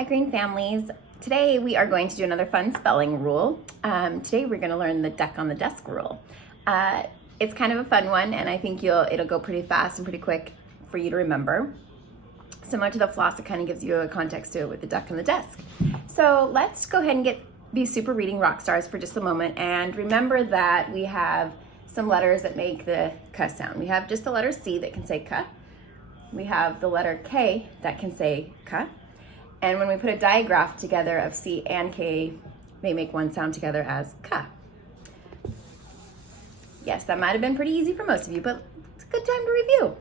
Hi, Green Families. Today we are going to do another fun spelling rule. Today we're going to learn the duck on the desk rule. It's kind of a fun one, and I think it'll go pretty fast and pretty quick for you to remember. Similar to the floss, it kind of gives you a context to it with the duck on the desk. So let's go ahead and be super reading rock stars for just a moment, and remember that we have some letters that make the k sound. We have just the letter C that can say k. We have the letter K that can say k. And when we put a digraph together of C and K, they make one sound together as ka. Yes, that might have been pretty easy for most of you, but it's a good time to review.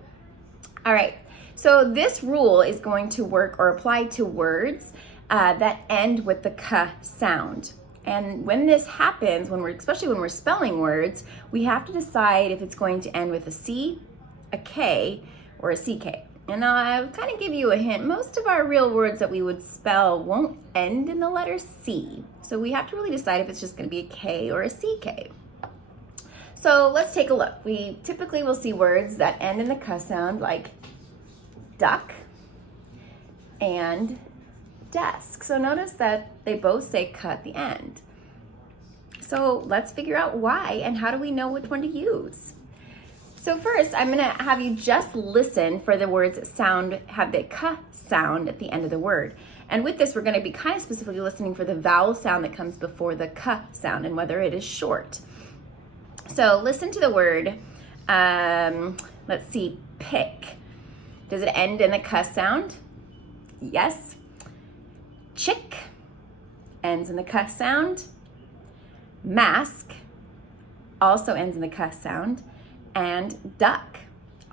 All right, so this rule is going to work or apply to words that end with the ka sound. And when this happens, especially when we're spelling words, we have to decide if it's going to end with a C, a K, or a CK. And I'll kind of give you a hint. Most of our real words that we would spell won't end in the letter C. So we have to really decide if it's just going to be a K or a CK. So let's take a look. We typically will see words that end in the K sound like duck and desk. So notice that they both say K at the end. So let's figure out why and how do we know which one to use. So first, I'm going to have you just listen for the words that have the k sound at the end of the word. And with this, we're going to be kind of specifically listening for the vowel sound that comes before the k sound and whether it is short. So listen to the word, let's see, pick. Does it end in the k sound? Yes. Chick ends in the k sound. Mask also ends in the k sound. And duck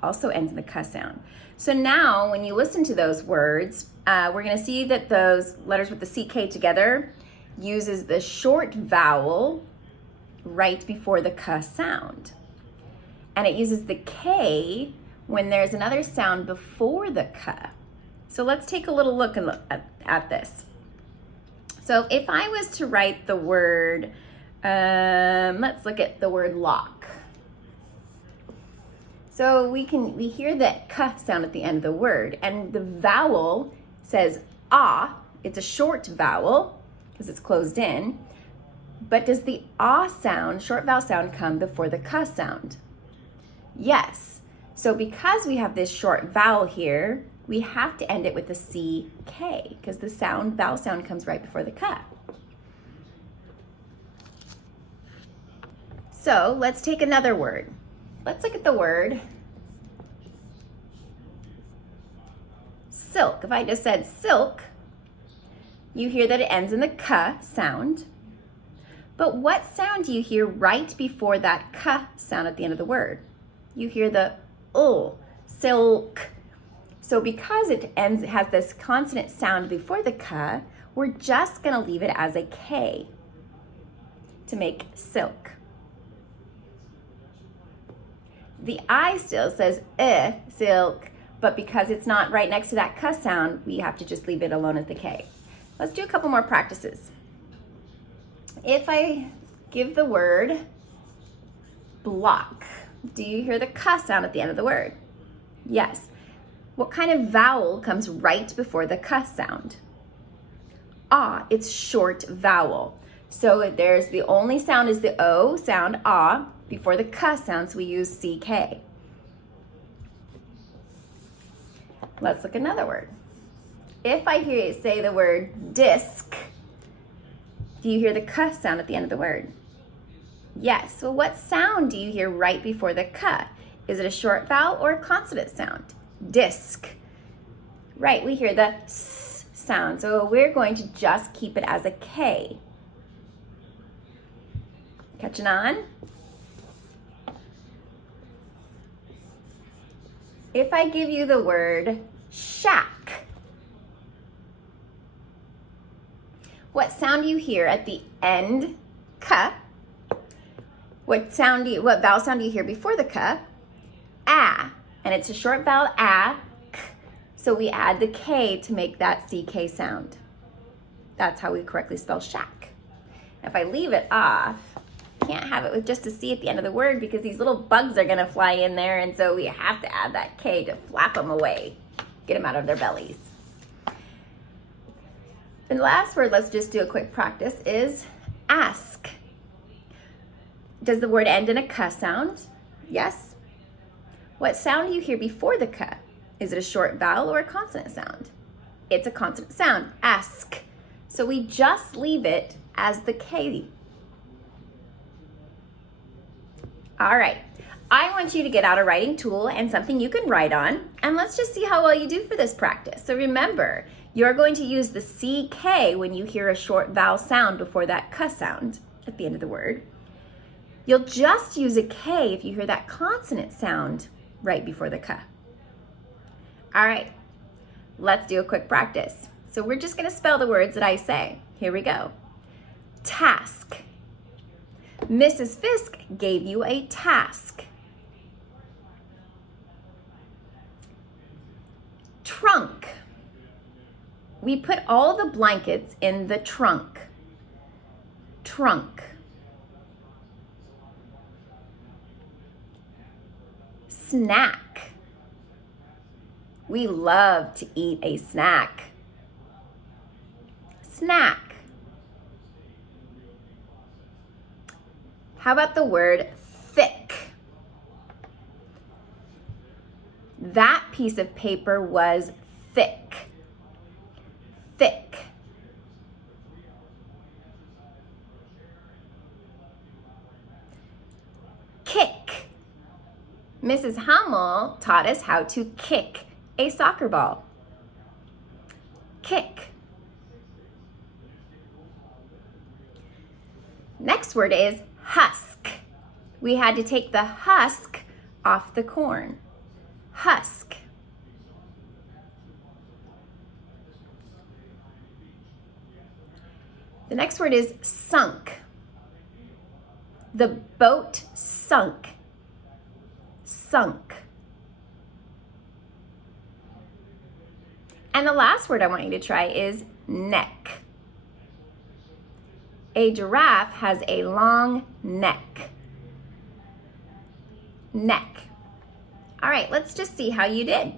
also ends in the k sound. So now when you listen to those words, we're going to see that those letters with the CK together uses the short vowel right before the k sound. And it uses the K when there's another sound before the k. So let's take a little look at this. So if I was to write the word, let's look at the word lock. So we hear that k sound at the end of the word, and the vowel says ah. It's a short vowel because it's closed in. But does the ah sound, short vowel sound, come before the k sound? Yes. So because we have this short vowel here, we have to end it with a CK because the vowel sound comes right before the k. So let's take another word. Let's look at the word silk. If I just said silk, you hear that it ends in the k sound. But what sound do you hear right before that k sound at the end of the word? You hear the silk. So because it has this consonant sound before the k, we're just going to leave it as a K to make silk. The I still says silk, but because it's not right next to that k sound, we have to just leave it alone at the K. Let's do a couple more practices. If I give the word block, do you hear the k sound at the end of the word? Yes. What kind of vowel comes right before the k sound? Ah, it's short vowel. So the only sound is the O sound, ah, before the k sound, so we use CK. Let's look at another word. If I hear you say the word disc, do you hear the k sound at the end of the word? Yes. So what sound do you hear right before the k? Is it a short vowel or a consonant sound? Disc. Right, we hear the s sound. So we're going to just keep it as a K. Catching on? If I give you the word shack, what sound do you hear at the end, k? What vowel sound do you hear before the k? Ah, and it's a short vowel, ah, k. So we add the K to make that CK sound. That's how we correctly spell shack. If I leave it off, can't have it with just a C at the end of the word because these little bugs are going to fly in there, and so we have to add that K to flap them away, get them out of their bellies. The last word, let's just do a quick practice, is ask. Does the word end in a k sound? Yes. What sound do you hear before the k? Is it a short vowel or a consonant sound? It's a consonant sound, ask. So we just leave it as the K. All right, I want you to get out a writing tool and something you can write on, and let's just see how well you do for this practice. So remember, you're going to use the CK when you hear a short vowel sound before that K sound at the end of the word. You'll just use a K if you hear that consonant sound right before the K. All right, let's do a quick practice. So we're just gonna spell the words that I say. Here we go. Task. Mrs. Fisk gave you a task. Trunk. We put all the blankets in the trunk. Trunk. Snack. We love to eat a snack. Snack. How about the word thick? That piece of paper was thick. Thick. Kick. Mrs. Hummel taught us how to kick a soccer ball. Kick. Next word is husk. We had to take the husk off the corn. Husk. The next word is sunk. The boat sunk. Sunk. And the last word I want you to try is neck. A giraffe has a long neck. Neck. All right, let's just see how you did.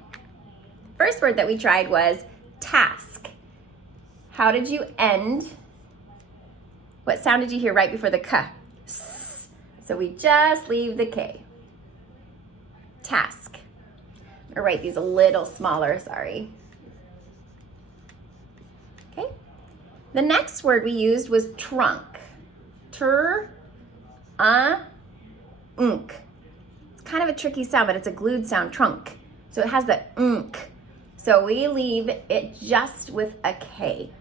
First word that we tried was task. How did you end? What sound did you hear right before the K? S. So we just leave the K. Task. I'm gonna write these a little smaller, sorry. Okay. The next word we used was trunk. Unk. It's kind of a tricky sound, but it's a glued sound, trunk. So it has the unk. So we leave it just with a K.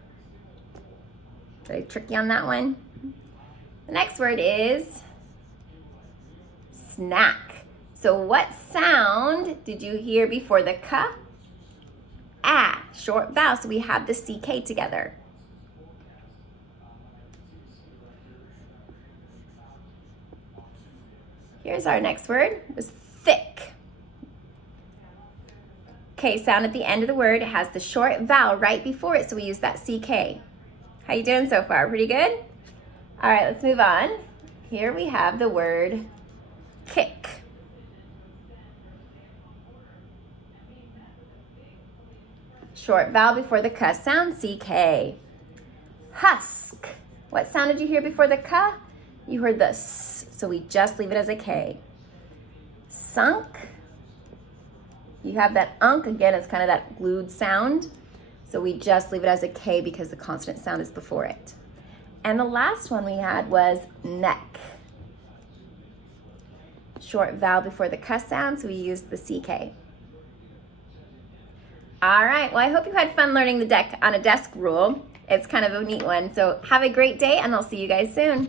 Very tricky on that one. The next word is snack. So what sound did you hear before the K? Ah, short vowel, so we have the CK together. Here's our next word, it was thick. K sound at the end of the word. It has the short vowel right before it, so we use that CK. How you doing so far? Pretty good? All right, let's move on. Here we have the word kick. Short vowel before the K sound, CK. Husk. What sound did you hear before the K? You heard the S, so we just leave it as a K. Sunk. You have that unk, again, it's kind of that glued sound. So we just leave it as a K because the consonant sound is before it. And the last one we had was neck. Short vowel before the K sound, so we used the CK. All right, well, I hope you had fun learning the deck on a desk rule. It's kind of a neat one. So have a great day, and I'll see you guys soon.